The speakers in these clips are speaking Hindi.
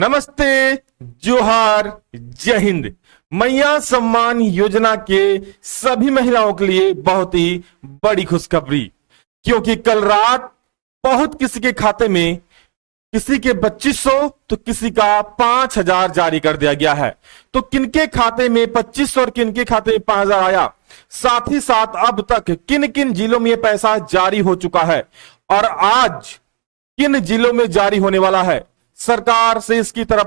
नमस्ते, जोहार, जय हिंद। मैया सम्मान योजना के सभी महिलाओं के लिए बहुत ही बड़ी खुशखबरी, क्योंकि कल रात बहुत किसी के खाते में, किसी के 2500 तो किसी का 5000 जारी कर दिया गया है। तो किनके खाते में 2500 और किनके खाते में 5000 आया, साथ ही साथ अब तक किन किन जिलों में यह पैसा जारी हो चुका है और आज किन जिलों में जारी होने वाला है, सरकार से इसकी तरफ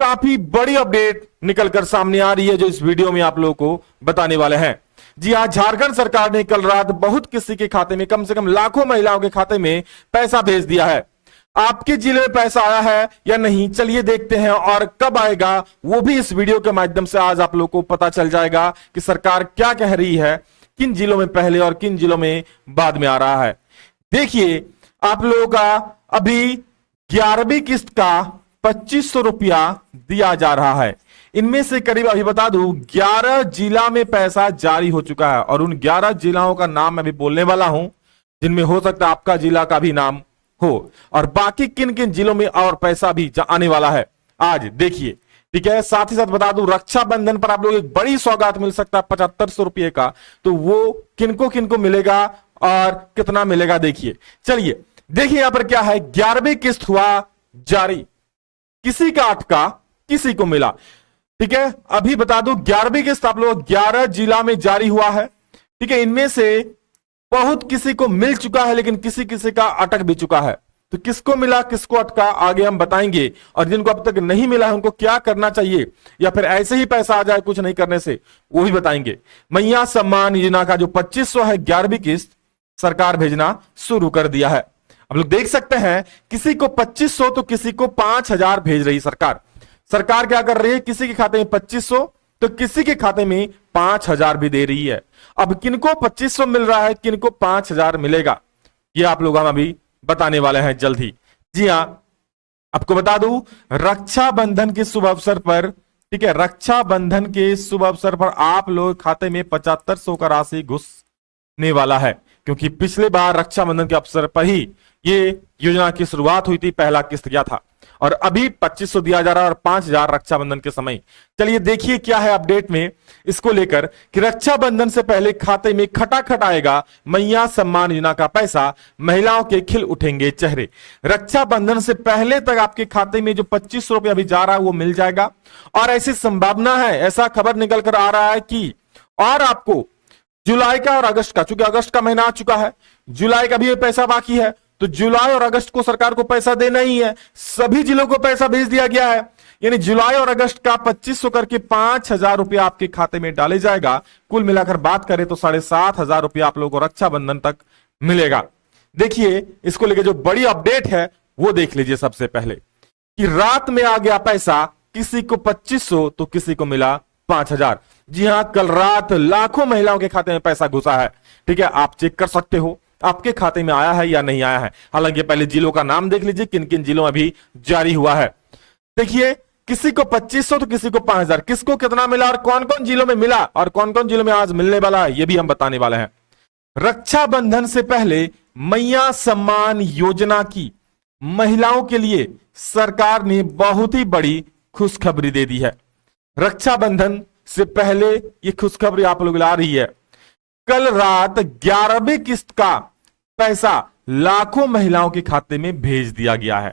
काफी बड़ी अपडेट निकलकर सामने आ रही है, जो इस वीडियो में आप लोगों को बताने वाले हैं। जी हां, झारखंड सरकार ने कल रात बहुत किसी के खाते में, कम से कम लाखों महिलाओं के खाते में पैसा भेज दिया है। आपके जिले में पैसा आया है या नहीं, चलिए देखते हैं, और कब आएगा वो भी इस वीडियो के माध्यम से आज आप लोगों को पता चल जाएगा कि सरकार क्या कह रही है, किन जिलों में पहले और किन जिलों में बाद में आ रहा है। देखिए, आप लोगों का अभी 11वीं किस्त का 2500 रुपया दिया जा रहा है। इनमें से करीब, अभी बता दूं, 11 जिला में पैसा जारी हो चुका है और उन 11 जिलाओं का नाम मैं भी बोलने वाला हूं, जिनमें हो सकता है आपका जिला का भी नाम हो, और बाकी किन किन जिलों में और पैसा भी आने वाला है आज देखिए। ठीक है, साथ ही साथ बता दूं, रक्षाबंधन पर आप लोग एक बड़ी सौगात मिल सकता है 7500 रुपये का, तो वो किनको किनको मिलेगा और कितना मिलेगा देखिए। चलिए देखिए, यहां पर क्या है, 11वीं किस्त हुआ जारी, किसी का 8 का किसी को मिला। ठीक है, अभी बता दूं 11वीं किस्त आप लोग 11 जिला में जारी हुआ है। ठीक है, इनमें से बहुत किसी को मिल चुका है, लेकिन किसी किसी का अटक भी चुका है। तो किसको मिला, किसको अटका, आगे हम बताएंगे, और जिनको अब तक नहीं मिला है उनको क्या करना चाहिए, या फिर ऐसे ही पैसा आ जाए कुछ नहीं करने से, वो भी बताएंगे। मैया सम्मान योजना का जो 2500 है, 11वीं किस्त सरकार भेजना शुरू कर दिया है। आप लोग देख सकते हैं, किसी को 2500 तो किसी को 5000 भेज रही सरकार। सरकार क्या कर रही है, किसी के खाते में 2500 तो किसी के खाते में 5000 भी दे रही है। अब किनको 2500 मिल रहा है, किनको 5000 मिलेगा, ये आप लोग हम अभी बताने वाले हैं जल्द ही। जी हां, आपको बता दूं, रक्षाबंधन के शुभ अवसर पर, ठीक है, रक्षाबंधन के शुभ अवसर पर आप लोग खाते में 7500 का राशि घुसने वाला है, क्योंकि पिछले बार रक्षाबंधन के अवसर पर ही ये योजना की शुरुआत हुई थी, पहला किस्त गया था, और अभी 2500 दिया जा रहा है और 5000 रक्षाबंधन के समय। चलिए देखिए क्या है अपडेट में इसको लेकर, कि रक्षाबंधन से पहले खाते में खटाखट आएगा मैया सम्मान योजना का पैसा, महिलाओं के खिल उठेंगे चेहरे। रक्षाबंधन से पहले तक आपके खाते में जो 2500 रुपया अभी जा रहा है वो मिल जाएगा, और ऐसी संभावना है, ऐसा खबर निकल कर आ रहा है कि और आपको जुलाई का और अगस्त का, चूंकि अगस्त का महीना आ चुका है, जुलाई का भी पैसा बाकी है, तो जुलाई और अगस्त को सरकार को पैसा देना ही है। सभी जिलों को पैसा भेज दिया गया है, यानी जुलाई और अगस्त का 2500 करके 5000 रुपया आपके खाते में डाले जाएगा। कुल मिलाकर बात करें तो 7500 रुपया आप लोगों को रक्षाबंधन तक मिलेगा। देखिए, इसको लेकर जो बड़ी अपडेट है वो देख लीजिए। सबसे पहले कि रात में आ गया पैसा, किसी को 2500 तो किसी को मिला 5000। जी हां, कल रात लाखों महिलाओं के खाते में पैसा घुसा है। ठीक है, आप चेक कर सकते हो आपके खाते में आया है या नहीं आया है। हालांकि पहले जिलों का नाम देख लीजिए, किन किन जिलों में अभी जारी हुआ है। देखिए, किसी को 2500 तो किसी को 5000, किसको कितना मिला और कौन कौन जिलों में मिला और कौन कौन जिलों में आज मिलने वाला है, यह भी हम बताने वाले हैं। रक्षाबंधन से पहले मैया सम्मान योजना की महिलाओं के लिए सरकार ने बहुत ही बड़ी खुशखबरी दे दी है। रक्षाबंधन से पहले यह खुशखबरी आप लोग ला रही है। कल रात 11वीं किस्त का पैसा लाखों महिलाओं के खाते में भेज दिया गया है।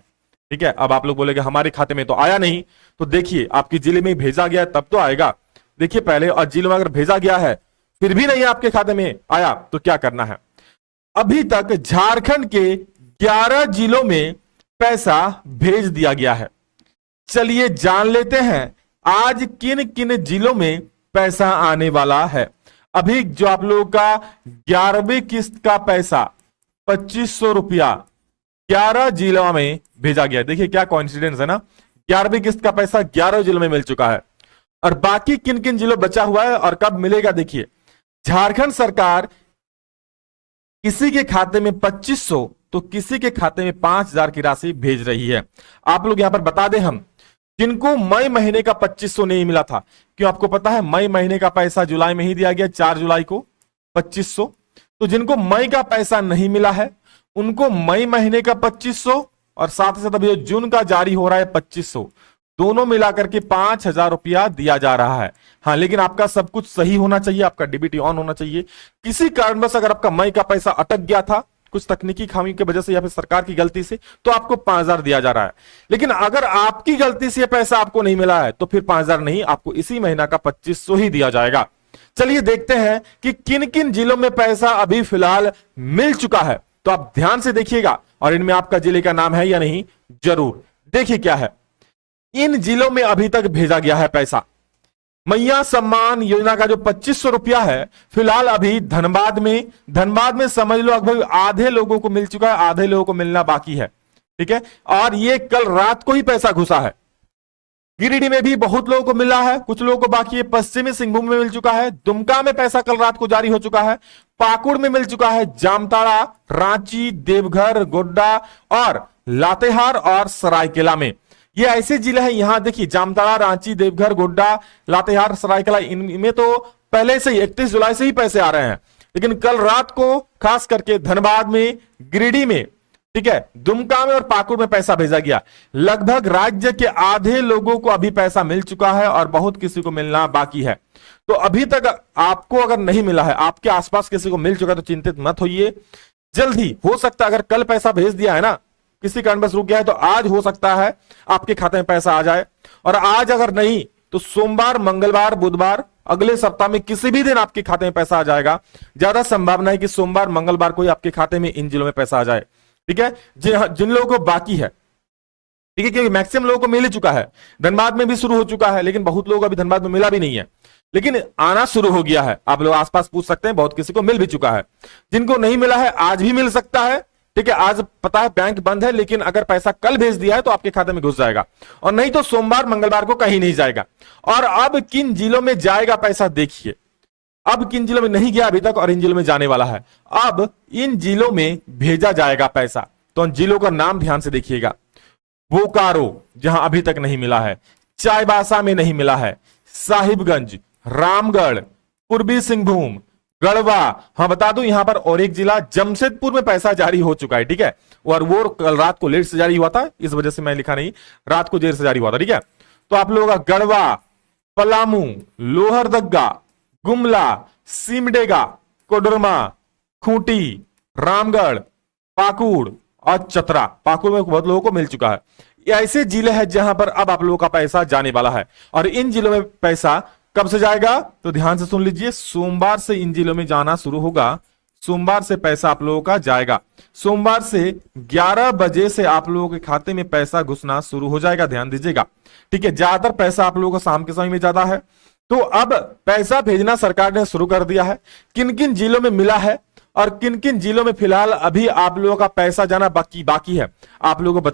ठीक है, अब आप लोग बोलेंगे हमारे खाते में तो आया नहीं, तो देखिए आपके जिले में भेजा गया है तब तो आएगा। देखिए पहले, और जिले में अगर भेजा गया है फिर भी नहीं आपके खाते में आया तो क्या करना है। अभी तक झारखंड के 11 जिलों में पैसा भेज दिया गया है। चलिए जान लेते हैं आज किन किन जिलों में पैसा आने वाला है। अभी जो आप लोगों का 11वीं किस्त का पैसा 2500 रुपया 11 जिलों में भेजा गया। देखिए क्या कोइंसिडेंस है ना, 11वीं किस्त का पैसा 11 जिलों में मिल चुका है, और बाकी किन किन जिलों बचा हुआ है और कब मिलेगा। देखिए, झारखंड सरकार किसी के खाते में 2500 तो किसी के खाते में 5000 की राशि भेज रही है। आप लोग यहां पर बता दें, हम जिनको मई महीने का 2500 नहीं मिला था, क्यों आपको पता है मई महीने का पैसा जुलाई में ही दिया गया, 4 जुलाई को 2500। तो जिनको मई का पैसा नहीं मिला है उनको मई महीने का 2500 और साथ ही साथ अभी जो जून का जारी हो रहा है 2500, दोनों मिलाकर के 5000 रुपया दिया जा रहा है। हाँ, लेकिन आपका सब कुछ सही होना चाहिए, आपका डीबीटी ऑन होना चाहिए। किसी कारणवश अगर आपका मई का पैसा अटक गया था कुछ तकनीकी खामी की वजह से या फिर सरकार की गलती से, तो आपको 5000 दिया जा रहा है। लेकिन अगर आपकी गलती से पैसा आपको नहीं मिला है तो फिर 5000 नहीं, आपको इसी महीना का 2500 ही दिया जाएगा। चलिए देखते हैं कि किन किन जिलों में पैसा अभी फिलहाल मिल चुका है। तो आप ध्यान से देखिएगा और इनमें आपका जिले का नाम है या नहीं जरूर देखिए क्या है। इन जिलों में अभी तक भेजा गया है पैसा। मैया सम्मान योजना का जो 2500 रुपया है फिलहाल अभी धनबाद में समझ लो लगभग आधे लोगों को मिल चुका है, आधे लोगों को मिलना बाकी है। ठीक है, और ये कल रात को ही पैसा घुसा है। गिरिडीह में भी बहुत लोगों को मिला है, कुछ लोगों को बाकी है। पश्चिमी सिंहभूम में मिल चुका है, दुमका में पैसा कल रात को जारी हो चुका है, पाकुड़ में मिल चुका है, जामताड़ा, रांची, देवघर, गोड्डा और लातेहार और सरायकेला में। ये ऐसे जिले हैं, यहां देखिए जामताड़ा, रांची, देवघर, गोड्डा, लातेहार, सरायकेला, इनमें तो पहले से ही 31 जुलाई से ही पैसे आ रहे हैं। लेकिन कल रात को खास करके धनबाद में, गिरिडीह में, ठीक है, दुमका में और पाकुड़ में पैसा भेजा गया। लगभग राज्य के आधे लोगों को अभी पैसा मिल चुका है और बहुत किसी को मिलना बाकी है। तो अभी तक आपको अगर नहीं मिला है, आपके आसपास किसी को मिल चुका है तो चिंतित मत होइए, जल्दी हो सकता है। अगर कल पैसा भेज दिया है ना, किसी कारण बस रुक गया है, तो आज हो सकता है आपके खाते में पैसा आ जाए। और आज अगर नहीं तो सोमवार, मंगलवार, बुधवार, अगले सप्ताह में किसी भी दिन आपके खाते में पैसा आ जाएगा। ज्यादा संभावना है कि सोमवार, मंगलवार को ही आपके खाते में इन जिलों में पैसा आ जाए। ठीक है, जिन लोगों को बाकी है, ठीक है, क्योंकि मैक्सिमम लोगों को मिल ही चुका है। धनबाद में भी शुरू हो चुका है, लेकिन बहुत लोग अभी धनबाद में मिला भी नहीं है, लेकिन आना शुरू हो गया है। आप लोग आसपास पूछ सकते हैं, बहुत किसी को मिल भी चुका है। जिनको नहीं मिला है आज भी मिल सकता है। ठीक है, आज पता है बैंक बंद है, लेकिन अगर पैसा कल भेज दिया है तो आपके खाते में घुस जाएगा, और नहीं तो सोमवार, मंगलवार को कहीं नहीं जाएगा। और अब किन जिलों में जाएगा पैसा देखिए, अब किन जिलों में नहीं गया अभी तक और इन जिलों में जाने वाला है। अब इन जिलों में भेजा जाएगा पैसा, तो उन जिलों का नाम ध्यान से देखिएगा। बोकारो जहां अभी तक नहीं मिला है, चाईबासा में नहीं मिला है, साहिबगंज, रामगढ़, पूर्वी सिंहभूम, गढ़वा, हाँ बता दूं यहां पर और एक जिला जमशेदपुर में पैसा जारी हो चुका है। ठीक है, और वो कल रात को लेट से जारी हुआ था, इस वजह से मैं लिखा नहीं, रात को देर से जारी हुआ था। ठीक है, तो आप लोगों का गढ़वा, पलामू, लोहरदगा, गुमला, सिमडेगा, कोडरमा, खूंटी, रामगढ़, पाकुड़ और चतरा। पाकुड़ में बहुत लोगों को मिल चुका है। ये ऐसे जिले हैं जहां पर अब आप लोगों का पैसा जाने वाला है। और इन जिलों में पैसा कब से जाएगा तो ध्यान से सुन लीजिए, सोमवार से इन जिलों में जाना शुरू होगा। सोमवार से पैसा आप लोगों का जाएगा। सोमवार से 11 बजे से आप लोगों के खाते में पैसा घुसना शुरू हो जाएगा, ध्यान दीजिएगा। ठीक है, ज्यादातर पैसा आप लोगों को शाम के समय में ज्यादा है। तो अब पैसा भेजना सरकार ने शुरू कर दिया है। किन किन जिलों में मिला है और किन किन जिलों में फिलहाल अभी आप लोगों का पैसा जाना बाकी है, आप लोगों को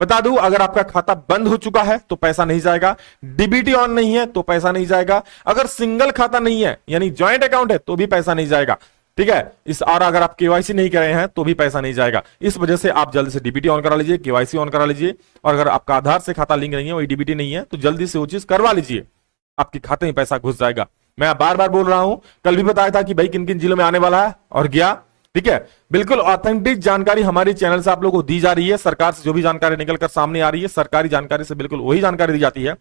बता दूं, अगर आपका खाता बंद हो चुका है तो पैसा नहीं जाएगा, डीबीटी ऑन नहीं है तो पैसा नहीं जाएगा, अगर सिंगल खाता नहीं है यानी ज्वाइंट अकाउंट है तो भी पैसा नहीं जाएगा। ठीक है, और अगर आप केवाईसी नहीं कर रहे हैं तो भी पैसा नहीं जाएगा। इस वजह से आप जल्दी से डीबीटी ऑन करा लीजिए, केवाईसी ऑन करा लीजिए, और अगर आपका आधार से खाता लिंक नहीं है, वही डीबीटी नहीं है, तो जल्दी से वो चीज करवा लीजिए, आपके खाते में पैसा घुस जाएगा। मैं बार बार बोल रहा हूं, कल भी बताया था कि भाई किन किन जिलों में आने वाला है और गया। ठीक है, बिल्कुल ऑथेंटिक जानकारी हमारे चैनल से आप लोगों को दी जा रही है। सरकार से जो भी जानकारी निकल कर सामने आ रही है, सरकारी जानकारी से बिल्कुल वही जानकारी दी जाती है।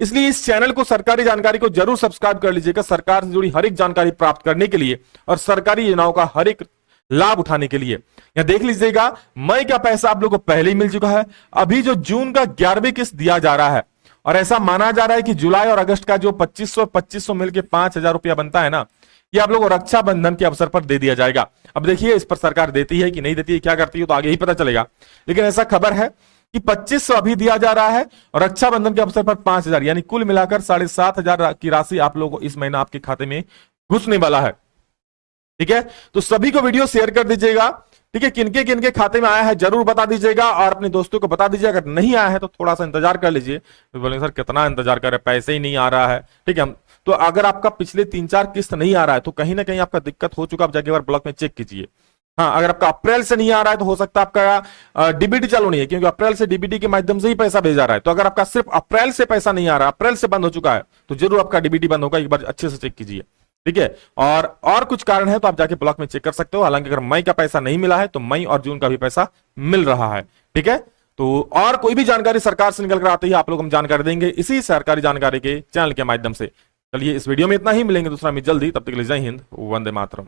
इसलिए इस चैनल को, सरकारी जानकारी को जरूर सब्सक्राइब कर लीजिएगा, सरकार से जुड़ी हर एक जानकारी प्राप्त करने के लिए और सरकारी योजनाओं का हर एक लाभ उठाने के लिए। यहां देख लीजिएगा, मई का पैसा आप लोगों को पहले ही मिल चुका है। अभी जो जून का 11वीं किस्त दिया जा रहा है, और ऐसा माना जा रहा है कि जुलाई और अगस्त का जो 2500 मिलकर 5000 रुपया बनता है ना, ये आप लोगों को रक्षाबंधन के अवसर पर दे दिया जाएगा। अब देखिए इस पर सरकार देती है कि नहीं देती है, क्या करती है, तो आगे ही पता चलेगा। लेकिन ऐसा खबर है कि 2500 अभी दिया जा रहा है और रक्षाबंधन के अवसर पर 5000, यानी कुल मिलाकर 7500 की राशि आप लोगों को इस महीना आपके खाते में घुसने वाला है। ठीक है, तो सभी को वीडियो शेयर कर दीजिएगा। ठीक है, किनके खाते में आया है जरूर बता दीजिएगा और अपने दोस्तों को बता दीजिए। अगर नहीं आया है तो थोड़ा सा इंतजार कर लीजिए। तो बोलेंगे सर कितना इंतजार कर रहे हैं, पैसे ही नहीं आ रहा है। ठीक है, तो अगर आपका पिछले 3-4 किस्त नहीं आ रहा है तो कहीं ना कहीं आपका दिक्कत हो चुका, आप जाके बार ब्लॉक में चेक कीजिए। हाँ, अगर आपका अप्रैल से नहीं आ रहा है तो हो सकता है आपका डीबीटी चालू नहीं है, क्योंकि अप्रैल से डीबीटी के माध्यम से ही पैसा भेजा रहा है। तो अगर आपका सिर्फ अप्रैल से पैसा नहीं आ रहा, अप्रैल से बंद हो चुका है, तो जरूर आपका डीबीटी बंद होगा, एक बार अच्छे से चेक कीजिए। ठीक है, और कुछ कारण है तो आप जाके ब्लॉक में चेक कर सकते हो। हालांकि अगर मई का पैसा नहीं मिला है तो मई और जून का भी पैसा मिल रहा है। ठीक है। तो और कोई भी जानकारी सरकार से निकल कर आती है आप लोग हम जानकारी देंगे इसी सरकारी जानकारी के चैनल के माध्यम से। चलिए इस वीडियो में इतना ही, मिलेंगे दूसरा में जल्दी, तब तक के लिए जय हिंद, वंदे मातरम।